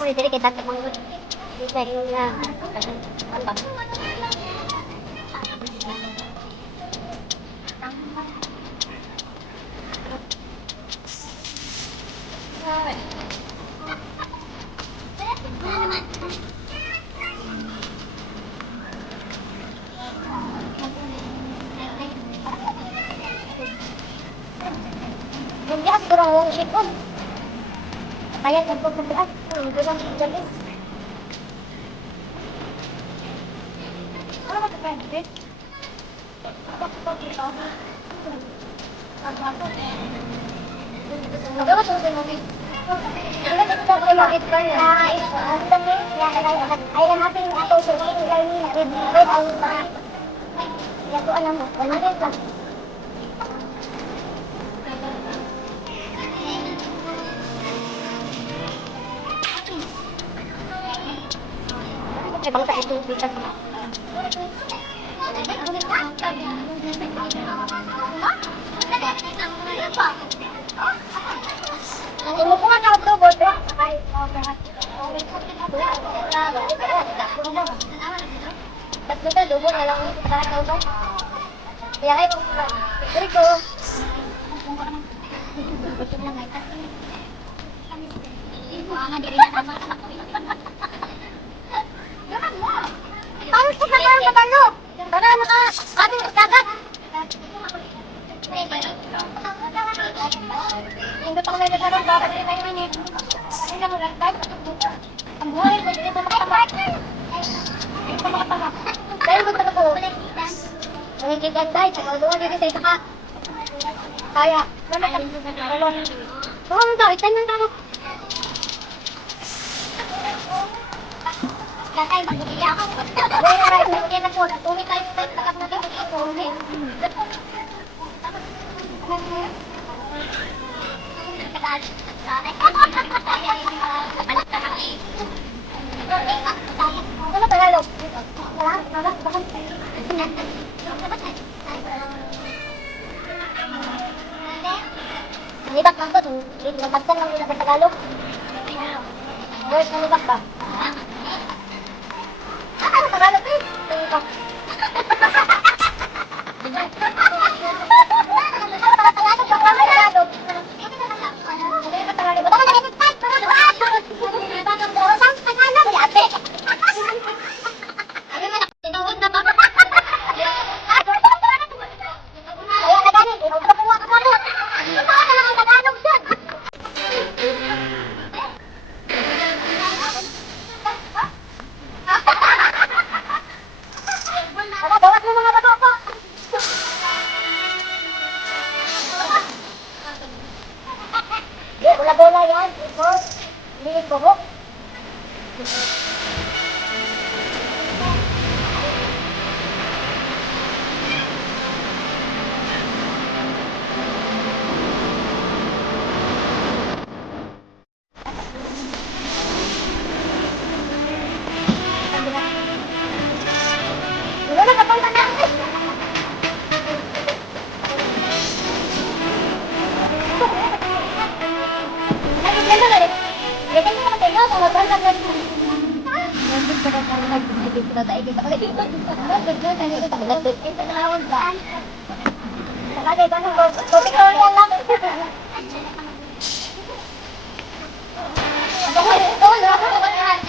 Uy, dili kita tapang good. Like na. Ano? Hindi kasi kurang wong sipon. Kaya nagpupuntaan. Hindi lang dyan eh. Ano ba ito pwede? Magkakaw sa mga movie. Wala ka sa mga movie pa rin. Ay lang natin ito sa mga gawin na red ang mga. Kaya ko alam mo. Wala rin lang. Bangsa itu bisa ini pun ada tuh bodoh kita dulu dalam cara coba ya kayak beriku Paus ko naman ang katalo. Para ano dagat. Hindi pa kami nagkaroon dapat rin tayo minit. Ay na mo lang tayo. Ang buhay ko dito makatama. Hindi pa makatama. Dahil ko talaga po. Nakikigan tayo. Tsaka doon dito sa isa ka. Kaya. Malong. Oo mo daw. Itan lang daw. Katay magbibigay ako. Wala right na kaya na po. Tumi tayo sa takap na dito. Tumi. Ano Tagalog? Wala? Bakit? Nalibak lang ko. Nabagsan lang nila sa Tagalog. Where's nalibak ba? Ano Tagalog eh? Nalibak. Tagalog. Bola-bola yan. Ikot. Lilit buhok. Wala na, kapag na.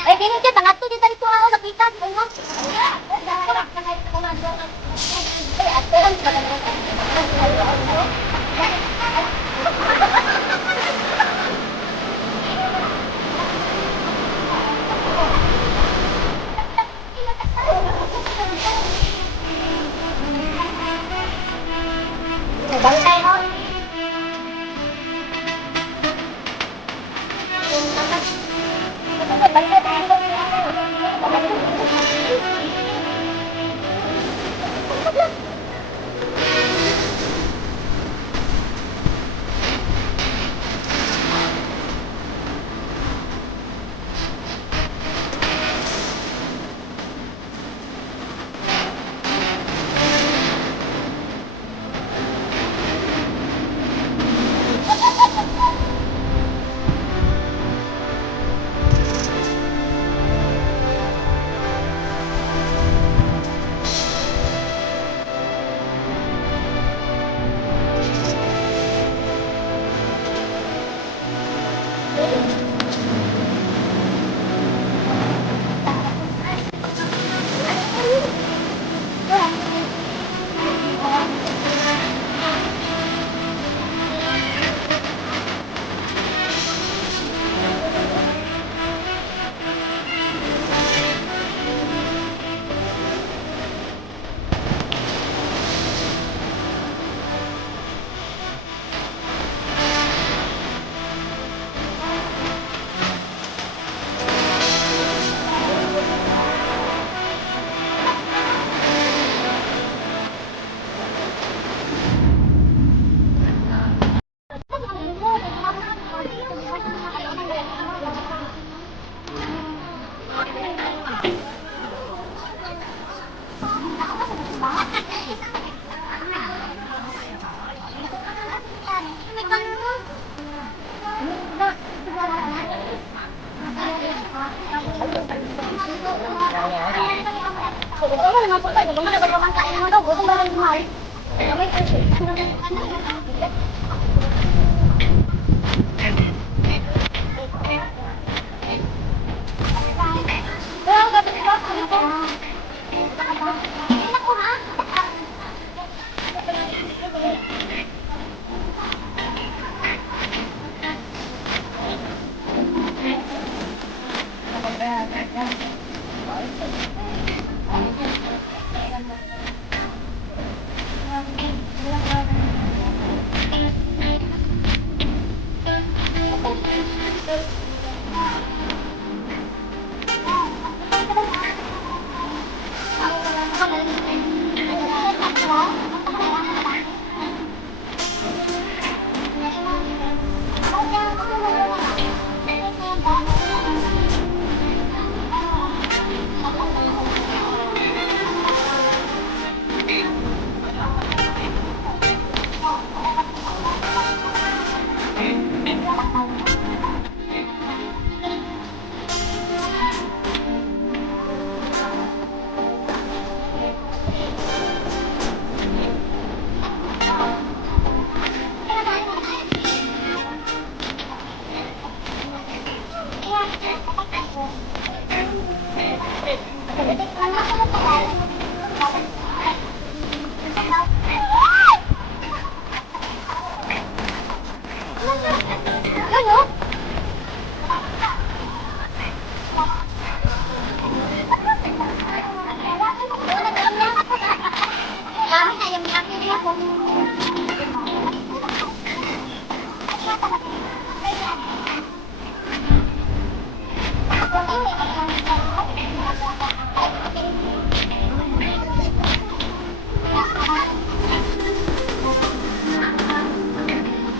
Ay, dili siya, tangat to, dito dito ako nakita. Ay, ate, bantay mo.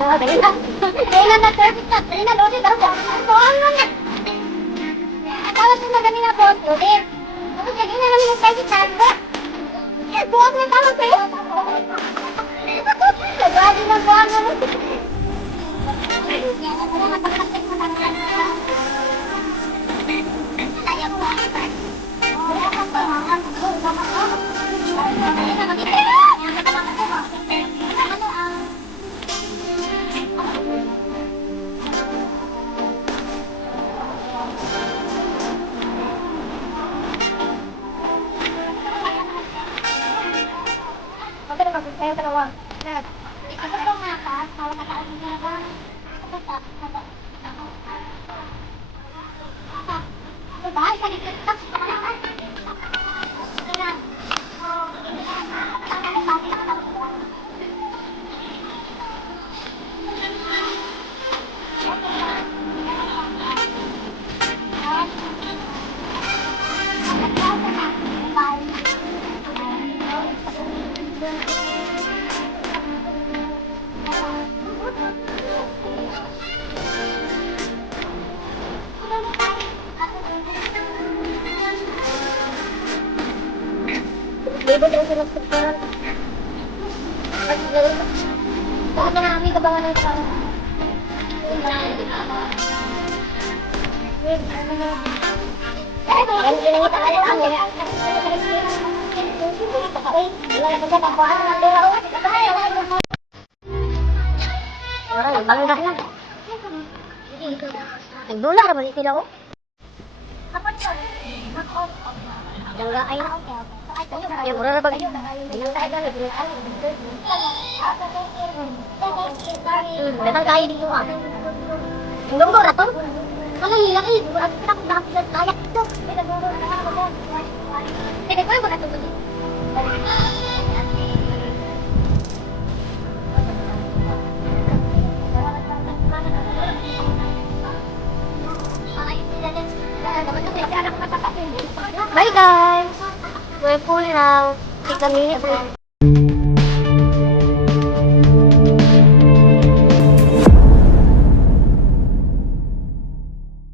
Dali na. Dali na, service na. Dali na, Lodi. Taro po. Buwan mo na. Tawag mo na kanina po, Lodi. Dali na namin yung service na. Buwan mo, tawag kayo. Lagadi na buwan mo. Kayo dalawa. Ako po nga ka, tawag na tawag niya ba? Ako ta, bahay ka dito. Libo daw sila sa pagkakas. Bakit na namin kabangan ng pagkakas? Nagdula ka ba sila ko? Dangga ay ya mura na bagi. Datang kaya dito ah. Nunggu na to. Kalau hilang ini buat kita dapat layak tu. Tidak boleh buat tu. Bye guys. We're full now. 3 minutes.